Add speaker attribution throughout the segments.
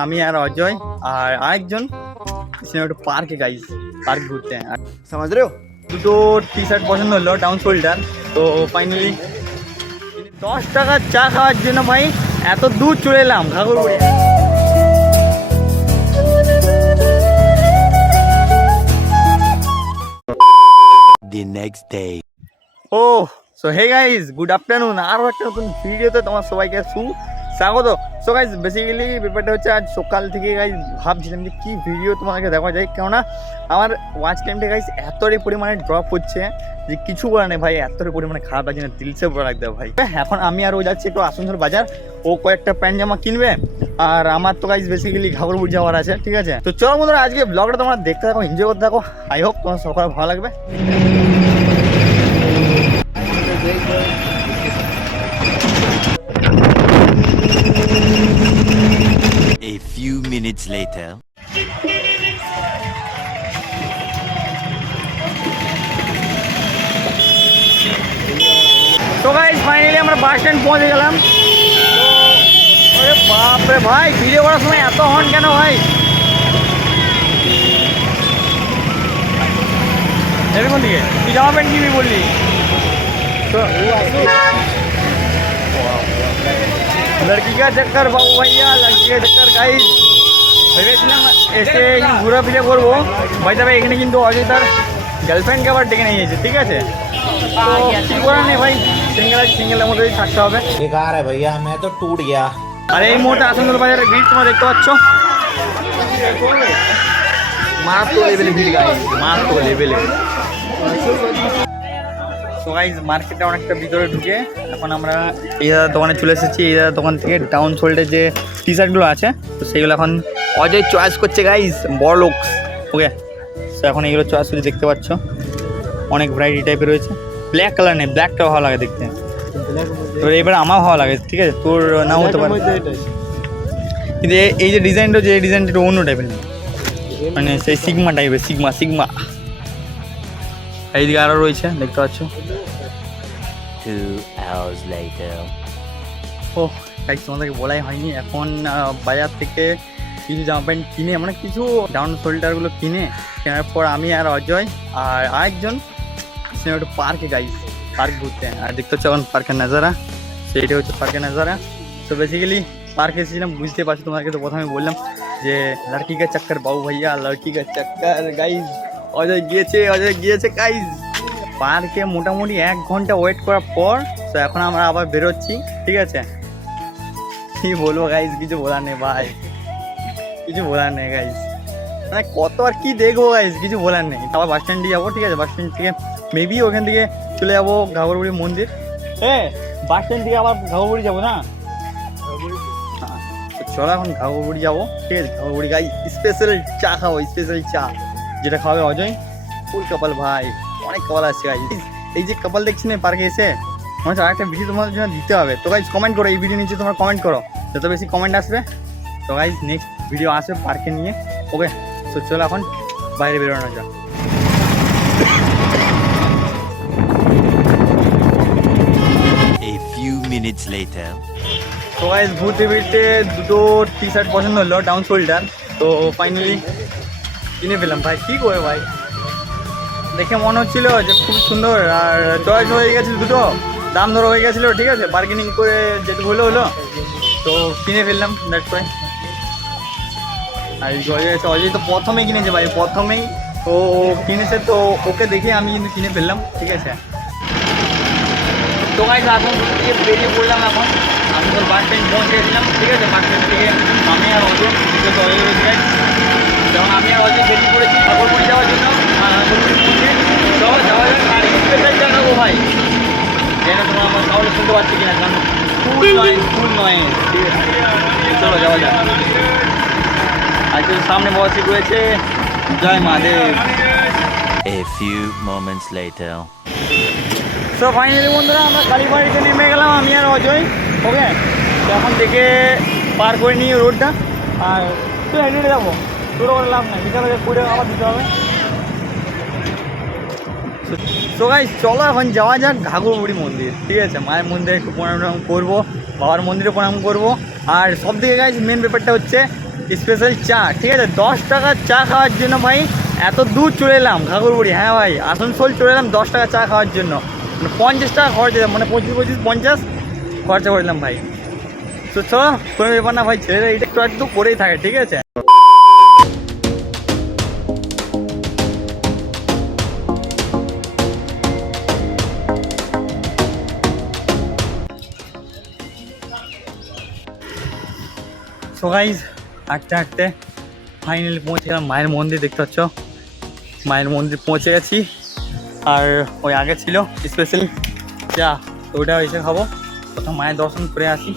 Speaker 1: আমি আর অজয় আর আরেকজন একটু পার্কে গাইস পার্ক ঘুরতে।
Speaker 2: সমাজ রেও
Speaker 1: দুটো টি শার্ট পছন্দ হলো ডাউন শোল্ডার তো ফাইনালি দশ টাকার চা খাওয়ার জন্য ভাই এত দূর চলে এলাম ঘাগরপুরে
Speaker 3: the next day.
Speaker 1: Oh, so hey আরও একটা নতুন ভিডিওতে তোমার সবাইকে সু স্বাগত। সো গাইজ বেসিক্যালি ব্যাপারটা হচ্ছে আজ সকাল থেকে গাইজ ভাবছিলাম যে কী ভিডিও তোমাকে দেখা যায়। কেননা আমার ওয়াচ টাইমটা গাইজ এতটাই পরিমাণে ড্রপ হচ্ছে যে কিছু বলা নেই ভাই। এতটাই পরিমাণে খারাপ লাগছে না দিলসে বড় লাগতে ভাই। এখন আমি আর যাচ্ছি একটু আসানসোল বাজার। ও কয়েকটা প্যান্ট জামা কিনবে। আর আমার তো গাইজ বেসিক্যালি ঘাগরপুর যাওয়ার আছে, ঠিক আছে? তো চলো বন্ধুরা, আজকে ব্লগটা তোমরা দেখতে থাকো এনজয় করতে থাকো। আই হোপ তোমার সকালে ভালো লাগবে।
Speaker 3: A few minutes later.
Speaker 1: তো গাইজ ফাইনালি আমরা বাস স্ট্যান্ড পৌঁছে গেলাম তো আরে বাপরে ভাই ভিডিও করার সময় এত হর্ন কেন ভাই এরকম দিকে তুই জামা প্যান্ট কিনবি বললি তো লড়কি কা চক্কর বাবু ভাইয়া লড়কি কা চক্কর গাইজ ভেবেছিলাম এসে ঘুরে ফিরে করবো ভাই তবে এখানে কিন্তু অজয় তার গার্লফ্রেন্ডকে আবার ডেকে নিয়ে গেছে ঠিক আছে তো কি করার নেই ভাই সিঙ্গেল আছে সিঙ্গেলের মধ্যেই থাকতে হবে
Speaker 4: बेकार है भैया मैं तो टूट गया
Speaker 1: আর এই মুহূর্তে আসানসোল বাজারের ভিড় তোমরা দেখতে পাচ্ছ মারাত্মক লেভেলে ভিড় গাই মারাত্মক লেভেলে গাইজ মার্কেটে অনেকটা ভিতরে ঢুকে এখন আমরা এই দাদার দোকানে চলে এসেছি। এই দাদার দোকান থেকে ডাউন শোল্ডের যে টি শার্টগুলো আছে, তো সেইগুলো এখন অজয় চয়েস করছে গাইজ বড় লোক ওকে তো এখন এইগুলো চয়েস করে দেখতে পাচ্ছ। অনেক ভ্যারাইটি টাইপের রয়েছে। ব্ল্যাক কালার নেই ব্ল্যাকটা ভালো লাগে দেখতে। এবার এবার আমার ভালো লাগে, ঠিক আছে? তোর নাও হতে পারে। কিন্তু এই যে ডিজাইনটা যে ডিজাইনটা অন্য টাইপের মানে সেই সিগমা টাইপের সিগমা সিগমা এইদিকে আরও রয়েছে দেখতে পাচ্ছ. ও তাই তোমাদেরকে বলাই হয়নি। এখন বাজার থেকে কিছু জামা প্যান্ট কিনে মানে কিছু ডাউন শোল্ডারগুলো কিনে কেনার পর আমি আর অজয় আর আরেকজন একটু পার্কে গাই পার্ক ঘুরতে। আর দেখতে হচ্ছে এখন পার্কের নাজারা তো এইটা হচ্ছে পার্কের নাজারা। তো বেসিক্যালি পার্কে এসেছিলাম বুঝতে পারছি তোমাকে তো প্রথমে বললাম যে লড়কি কা চক্কর বাবু ভাইয়া লড়কি কা চক্কর গাইজ অজয় গিয়েছে অজয় গিয়েছে গাইজ পার্কে মোটামুটি এক ঘণ্টা ওয়েট করার পর তো এখন আমরা আবার বেরোচ্ছি ঠিক আছে? কি বলব গাইজ কিছু বলার নেই ভাই কিছু বলার নেই গাইজ মানে কত আর কি দেখব গাইজ কিছু বলার নেই। আবার বাস স্ট্যান্ডে যাব ঠিক আছে? বাস স্ট্যান্ড থেকে মেবি ওখান থেকে চলে যাব ঘাগরবুড়ি মন্দির। হ্যাঁ বাস স্ট্যান্ড থেকে আবার ঘাগরবুড়ি যাব না? হ্যাঁ, চলো এখন ঘাগরবুড়ি যাব ঠিক আছে? ঘাগরবুড়ি গাই স্পেশাল চা খাব স্পেশাল চা। যেটা খাবে অজয়? ফুল কপাল ভাই অনেক কপাল আছে গাইজ এই যে কপাল দেখছি না পার্কে এসে? মনে হচ্ছে আরেকটা ভিডিও তোমাদের জন্য দিতে হবে। তো গাইজ কমেন্ট করো এই ভিডিও নিচে তোমরা কমেন্ট করো। যত বেশি কমেন্ট আসবে তো গাইজ নেক্সট ভিডিও আসবে পার্কে নিয়ে। ওকে তো চলো এখন বাইরে বেরোনো যাক।
Speaker 3: Minutes later.
Speaker 1: তো গাইজ ঘুরতে ফিরতে দুটো টি শার্ট পছন্দ হলো ডাউন শোল্ডার তো ফাইনালি কিনে ফেলাম ভাই, কী করে ভাই? দেখে মনে হচ্ছিল যে খুব সুন্দর। আর চয়েস হয়ে গেছে দুটো। দাম ধরো হয়ে গেছিল, ঠিক আছে? বার্গেনিং করে যেটুকু হলো হলো। তো কিনে ফেললাম দ্যাটস ওয়াই আর অজয় আছে অজয় তো প্রথমেই কিনেছে ভাই, প্রথমেই। ও কিনেছে তো ওকে দেখে আমি কিন্তু কিনে ফেললাম, ঠিক আছে? তো গাইজ এখন থেকে বেরিয়ে পড়লাম এখন। আমি তো বাস স্ট্যান্ড পৌঁছে গেছিলাম, ঠিক আছে? বাস স্ট্যান্ড থেকে আমি আর অজয় অজয়। যেমন আমি আর অজয় বেরিয়ে পড়েছি ঠাকুরপুরি যাওয়ার জন্য। তো যাওয়া যাক আর স্পেশাল জানাব ভাই। তোমরা আমার সাউন্ড শুনতে পাচ্ছি কিনা কারণ ফুল নয় ফুল নয়। ঠিক আছে চলো যাওয়া যাক। আজকে সামনে বসে রয়েছে Jai Mahadev
Speaker 3: A few moments later.
Speaker 1: তো ফাইনালি বন্ধুরা আমরা কালীবাড়িতে নেমে গেলাম আমি আর অজয় ওকে তো এখন দেখে পার করে নিয়ে রোডটা আর হেঁটে হেঁটে যাব। তোর করে লাভ নাই। কুড়ি টাকা আবার দিতে হবে। তো গাই চলো এখন যাওয়া যাক ঘাগরবুড়ি মন্দির। ঠিক আছে, মায়ের মন্দিরে একটু প্রণাম করব, বাবার মন্দিরে প্রণাম করব। আর সব থেকে গাইজ মেন ব্যাপারটা হচ্ছে স্পেশাল চা। ঠিক আছে, দশ টাকার চা খাওয়ার জন্য ভাই, এত দূর চলে এলাম ঘাগরবুড়ি হ্যাঁ ভাই, আসানসোল চলে এলাম দশ টাকা চা খাওয়ার জন্য। মানে পঞ্চাশ টাকা খরচা মানে পঁচিশ পঁচিশ, পঞ্চাশ খরচা করলাম ভাই। তো চলো, কোনো ব্যাপার না ভাই, ছেলেরা এটা একটু একটু করেই থাকে, ঠিক আছে? সো গাইজ হাঁটতে হাঁটতে ফাইনালি পৌঁছে গেলাম মায়ের মন্দির, দেখতে পাচ্ছ? মায়ের মন্দির পৌঁছে গেছি। আর ওই আগে ছিল স্পেশাল যা, ওইটা এসে খাব। প্রথম মায়ের দর্শন করে আসি,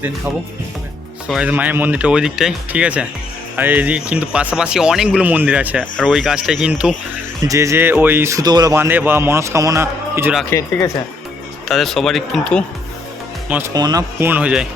Speaker 1: দেন খাব। সো গাইজ মায়ের মন্দিরটা ওই দিকটাই ঠিক আছে? আর এদিকে কিন্তু পাশাপাশি অনেকগুলো মন্দির আছে। আর ওই গাছটায় কিন্তু যে যে ওই সুতোগুলো বাঁধে বা মনস্কামনা কিছু রাখে, ঠিক আছে? তাদের সবারই কিন্তু মনস্কামনা পূর্ণ হয়ে যায়।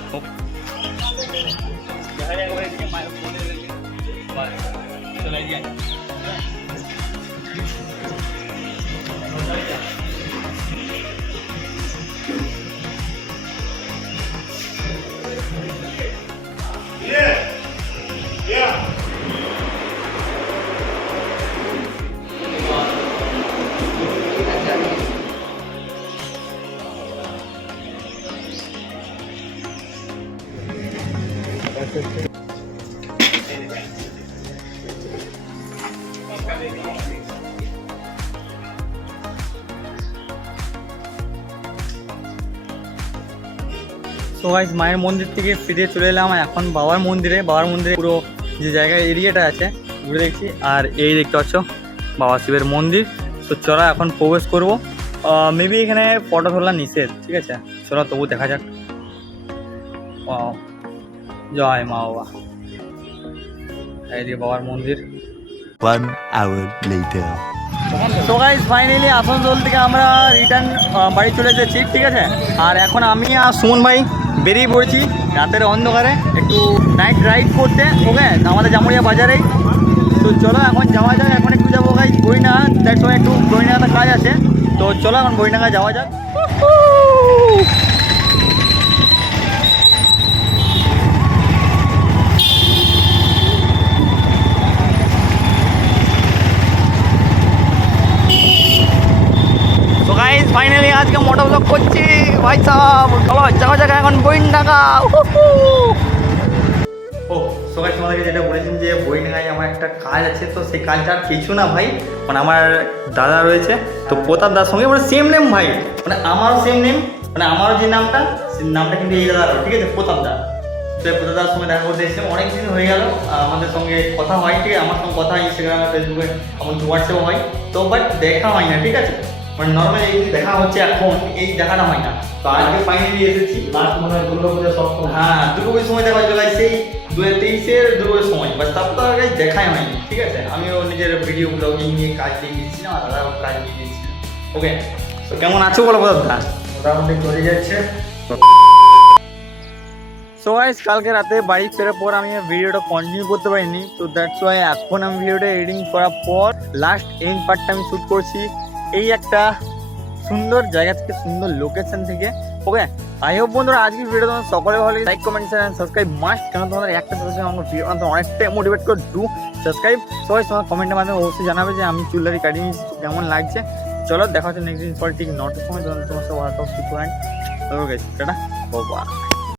Speaker 1: তো গাইজ মায়ের মন্দির থেকে ফিরে চলে এলাম এখন বাবার মন্দিরে। বাবার মন্দিরে পুরো যে জায়গায় এরিয়াটা আছে, ঘুরে দেখছি। আর এই দেখতে পাচ্ছ, বাবা শিবের মন্দির। তো চলো এখন প্রবেশ করব। মেবি এখানে ফটো তোলা নিষেধ, ঠিক আছে? চলো তবু দেখা যাক। Wow. জয় মা বাবা। এইদিকে বাবার মন্দির।
Speaker 3: One hour later.
Speaker 1: তো গাইজ ফাইনালি আসানসোল থেকে আমরা রিটার্ন বাড়ি চলে এসেছি ঠিক আছে? আর এখন আমি আর সুমন ভাই বেরিয়ে পড়েছি রাতের অন্ধকারে একটু নাইট রাইড করতে ওকে আমাদের জামুরিয়া বাজারেই। তো চলো এখন যাওয়া যাক এখন একটু যাব গাইজ বইনা তার সময় একটু বইনাগাতে কাজ আছে। তো চলো এখন বইনাগা যাওয়া যাক। আজকে মোটর ব্লগ করছি। ভাই সাহেব, চলো, যাওয়া যাক এখন বইন টাকা ও সো গাইজ তোমাদেরকে যেটা বলেছেন যে বইন টাকায় আমার একটা কাজ আছে, তো সেই কাজটা আর কিছু না ভাই। মানে আমার দাদা রয়েছে, তো প্রতাপ দার সঙ্গে মানে সেম নেম ভাই। মানে আমারও সেম নেম মানে আমারও যে নামটা, সেই নামটা কিন্তু এই দাদারও, ঠিক আছে? প্রতাপ দা। তো প্রতাপ দার সঙ্গে দেখা করতে এসেছিলাম অনেক দিন হয়ে গেল, আমাদের সঙ্গে কথা হয়, ঠিক আছে? আমার সঙ্গে কথা হয় ইনস্টাগ্রামে ফেসবুকে এমনকি হোয়াটসঅ্যাপে হয়। তো বাট দেখা হয় না, ঠিক আছে? মানে নর্মালি এই দেখা হচ্ছে এখন এই দেখাটা হয় না। তো আজকে ফাইনালি এসেছি
Speaker 4: লাস্ট মনে হয়
Speaker 1: হ্যাঁ দুর্গাপুজোর সময় দেখা হয়েছিল সেই দু হাজার তেইশের দুর্গাপুজোর সময়। বাস তারপর guys দেখাই হয়নি ঠিক আছে? আমিও নিজের ভিডিও ব্লগিং নিয়ে কাজ দিয়ে আর দাদাও কাজ দিয়ে ওকে তো কেমন আছো বলো দাদা?
Speaker 4: মোটামুটি চলে যাচ্ছে।
Speaker 1: সো গাইস কালকে রাতে বাড়ি ফেরার পর আমি ভিডিওটা কন্টিনিউ করতে পারিনি তো দ্যাটস ওয়াই এখন আমি ভিডিওটা এডিটিং করার পর লাস্ট এন্ড পার্টটা আমি শ্যুট করছি। এই একটা সুন্দর জায়গা থেকে, সুন্দর লোকেশন থেকে। ওকে আই হোপ বন্ধুরা আজকের ভিডিও তোমার সকলে ভালো লাগে like comment share and subscribe must কেন তোমাদের একটা সাবস্ক্রাইব আমার ভিডিও বানাতে অনেকটাই মোটিভেট করে ডু সাবস্ক্রাইব সবাই তোমার কমেন্টের মাধ্যমে অবশ্যই জানাবে যে আমি চুলারি কাটিং কেমন লাগছে। চলো, দেখা হচ্ছে নেক্সট দিন, পরে ঠিক নটার সময়। তোমার তোমার সব ওকে টাটা বাবা